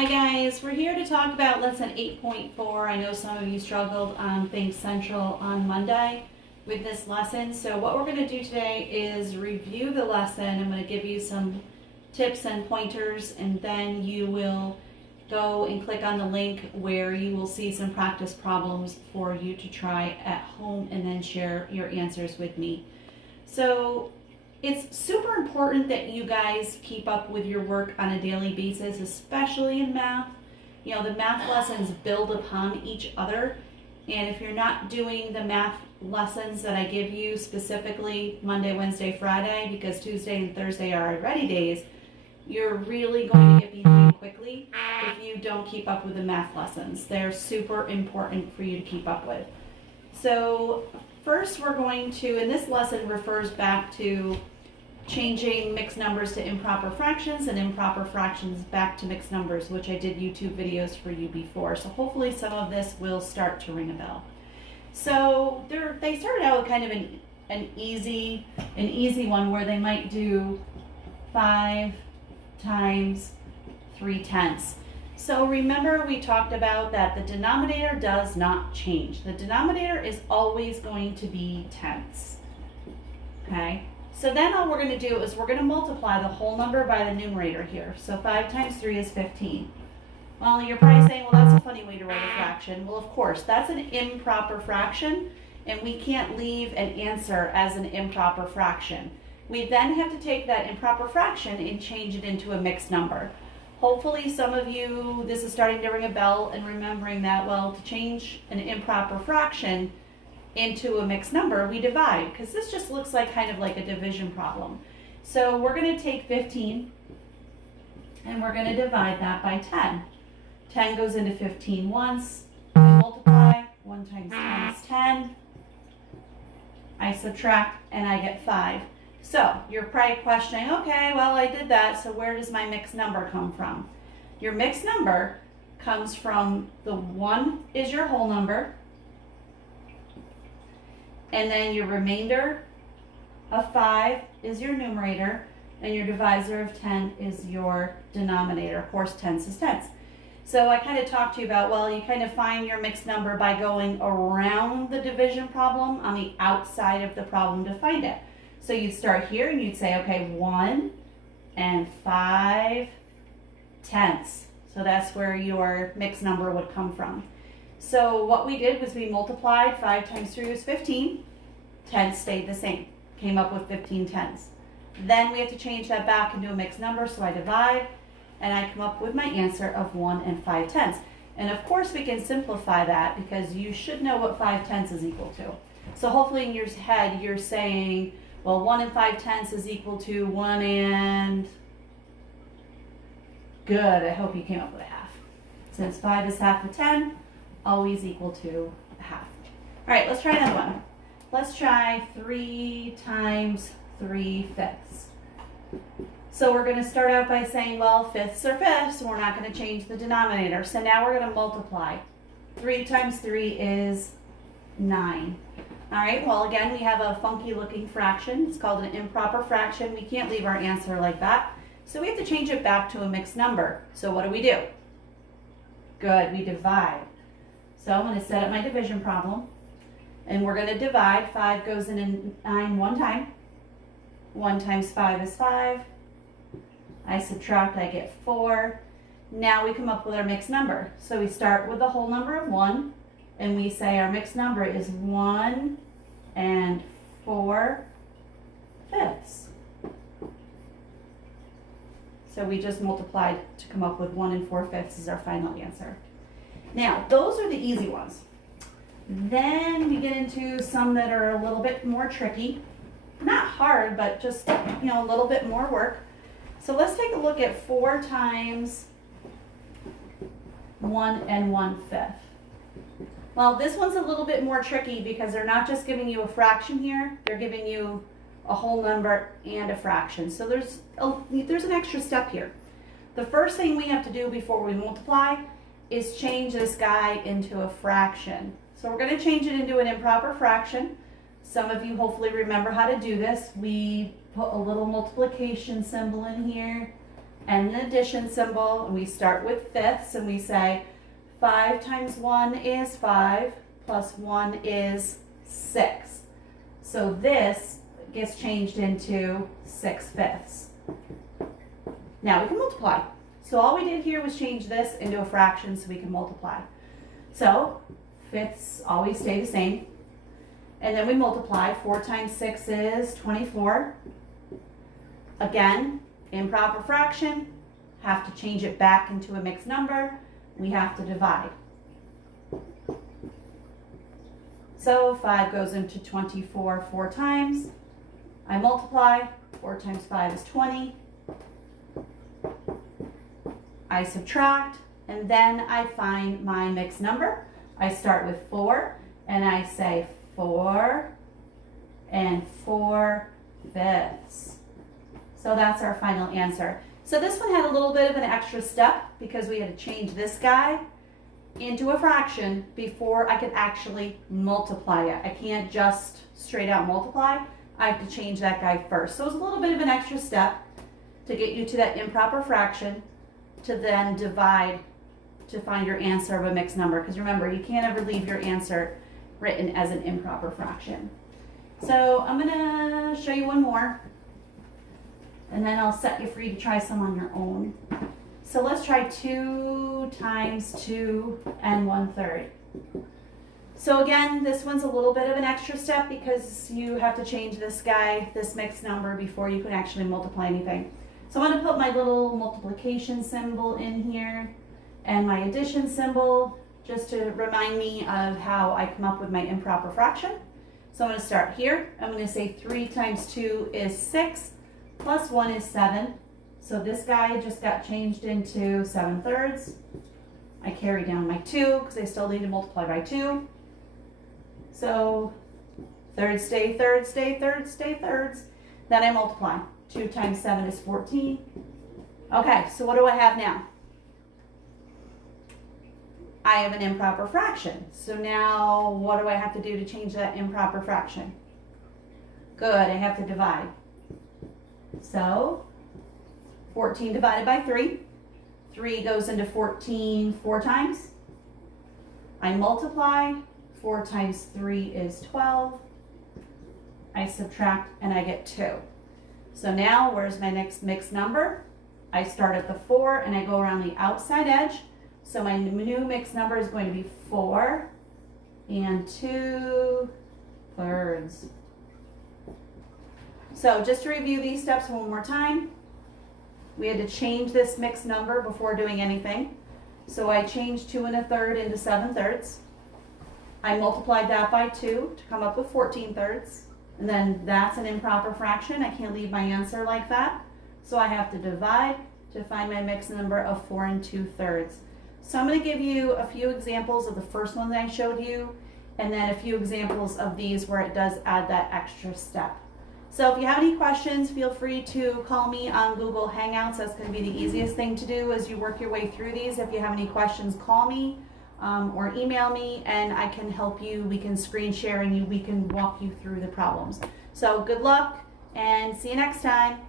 Hi guys, we're here to talk about lesson 8.4. I know some of you struggled on Think Central on Monday with this lesson. So what we're going to do today is review the lesson. I'm going to give you some tips and pointers, and then you will go and click on the link where you will see some practice problems for you to try at home and then share your answers with me. So it's super important that you guys keep up with your work on a daily basis, especially in math. You know, the math lessons build upon each other. And if you're not doing the math lessons that I give you specifically Monday, Wednesday, Friday, because Tuesday and Thursday are ready days, you're really going to get behind quickly if you don't keep up with the math lessons. They're super important for you to keep up with. So first we're going to, and this lesson refers back to changing mixed numbers to improper fractions and improper fractions back to mixed numbers, which I did YouTube videos for you before. So hopefully some of this will start to ring a bell. So they started out with kind of an easy one where they might do 5 times 3/10. So remember we talked about that the denominator does not change. The denominator is always going to be tenths. Okay? So then all we're going to do is we're going to multiply the whole number by the numerator here. So 5 times 3 is 15. Well, you're probably saying, well, that's a funny way to write a fraction. Well, of course, that's an improper fraction, and we can't leave an answer as an improper fraction. We then have to take that improper fraction and change it into a mixed number. Hopefully some of you, this is starting to ring a bell and remembering that, well, to change an improper fraction into a mixed number, we divide, because this just looks like kind of like a division problem. So we're going to take 15 and we're going to divide that by 10. 10 goes into 15 once. I multiply. 1 times 10 is 10. I subtract and I get 5. So you're probably questioning, okay, well, I did that, so where does my mixed number come from? Your mixed number comes from the 1 is your whole number, and then your remainder of 5 is your numerator, and your divisor of 10 is your denominator. Of course, tenths is tenths. So I kind of talked to you about, well, you kind of find your mixed number by going around the division problem on the outside of the problem to find it. So you'd start here and you'd say, okay, 1 and 5 tenths. So that's where your mixed number would come from. So what we did was we multiplied. 5 times 3 was 15. Tenths stayed the same. Came up with 15 tenths. Then we have to change that back into a mixed number, so I divide, and I come up with my answer of 1 and 5 tenths. And of course we can simplify that because you should know what 5 tenths is equal to. So hopefully in your head you're saying, well, 1 and 5 tenths is equal to 1 and... Good, I hope you came up with a half. Since 5 is half of 10, always equal to a half. All right, let's try another one. Let's try 3 times 3/5. So we're going to start out by saying, well, fifths are fifths, so we're not going to change the denominator. So now we're going to multiply. 3 times 3 is 9. All right, well, again, we have a funky looking fraction. It's called an improper fraction. We can't leave our answer like that. So we have to change it back to a mixed number. So what do? Good, we divide. So I'm going to set up my division problem. And we're going to divide. 5 goes into 9 one time. 1 times 5 is 5. I subtract, I get 4. Now we come up with our mixed number. So we start with the whole number of 1. And we say our mixed number is 1 and 4 fifths. So we just multiplied to come up with 1 and 4 fifths as our final answer. Now, those are the easy ones. Then we get into some that are a little bit more tricky. Not hard, but just, a little bit more work. So let's take a look at 4 times 1 and 1/5. Well, this one's a little bit more tricky because they're not just giving you a fraction here, they're giving you a whole number and a fraction. So there's an extra step here. The first thing we have to do before we multiply is change this guy into a fraction. So we're going to change it into an improper fraction. Some of you hopefully remember how to do this. We put a little multiplication symbol in here. and an addition symbol, and we start with fifths, and we say 5 times 1 is 5, plus 1 is 6. So this gets changed into 6/5. Now we can multiply. So all we did here was change this into a fraction so we can multiply. So fifths always stay the same. And then we multiply. 4 times 6 is 24. Again, improper fraction, have to change it back into a mixed number. We have to divide. So 5 goes into 24 4 times. I multiply. 4 times 5 is 20. I subtract, and then I find my mixed number. I start with 4, and I say 4 and 4/5. So that's our final answer. So this one had a little bit of an extra step because we had to change this guy into a fraction before I could actually multiply it. I can't just straight out multiply. I have to change that guy first. So it's a little bit of an extra step to get you to that improper fraction to then divide to find your answer of a mixed number. Because remember, you can't ever leave your answer written as an improper fraction. So I'm gonna show you one more, and then I'll set you free to try some on your own. So let's try 2 times 2 and 1/3. So again, this one's a little bit of an extra step because you have to change this guy, this mixed number, before you can actually multiply anything. So I'm going to put my little multiplication symbol in here and my addition symbol just to remind me of how I come up with my improper fraction. So I'm going to start here. I'm going to say 3 times 2 is 6, plus 1 is 7. So this guy just got changed into 7/3. I carry down my 2 because I still need to multiply by 2. So thirds stay thirds, stay thirds, stay thirds. Then I multiply. 2 times 7 is 14. Okay, so what do I have now? I have an improper fraction. So now what do I have to do to change that improper fraction? Good, I have to divide. So 14 divided by 3. 3 goes into 14 4 times. I multiply. 4 times 3 is 12. I subtract and I get 2. So now where's my next mixed number? I start at the 4 and I go around the outside edge. So my new mixed number is going to be 4 and 2/3. So just to review these steps one more time, we had to change this mixed number before doing anything. So I changed 2 1/3 into 7/3. I multiplied that by 2 to come up with 14/3. And then that's an improper fraction. I can't leave my answer like that. So I have to divide to find my mixed number of 4 and 2/3. So I'm going to give you a few examples of the first one that I showed you, and then a few examples of these where it does add that extra step. So if you have any questions, feel free to call me on Google Hangouts. That's going to be the easiest thing to do as you work your way through these. If you have any questions, call me or email me and I can help you. We can screen share and we can walk you through the problems. So good luck and see you next time.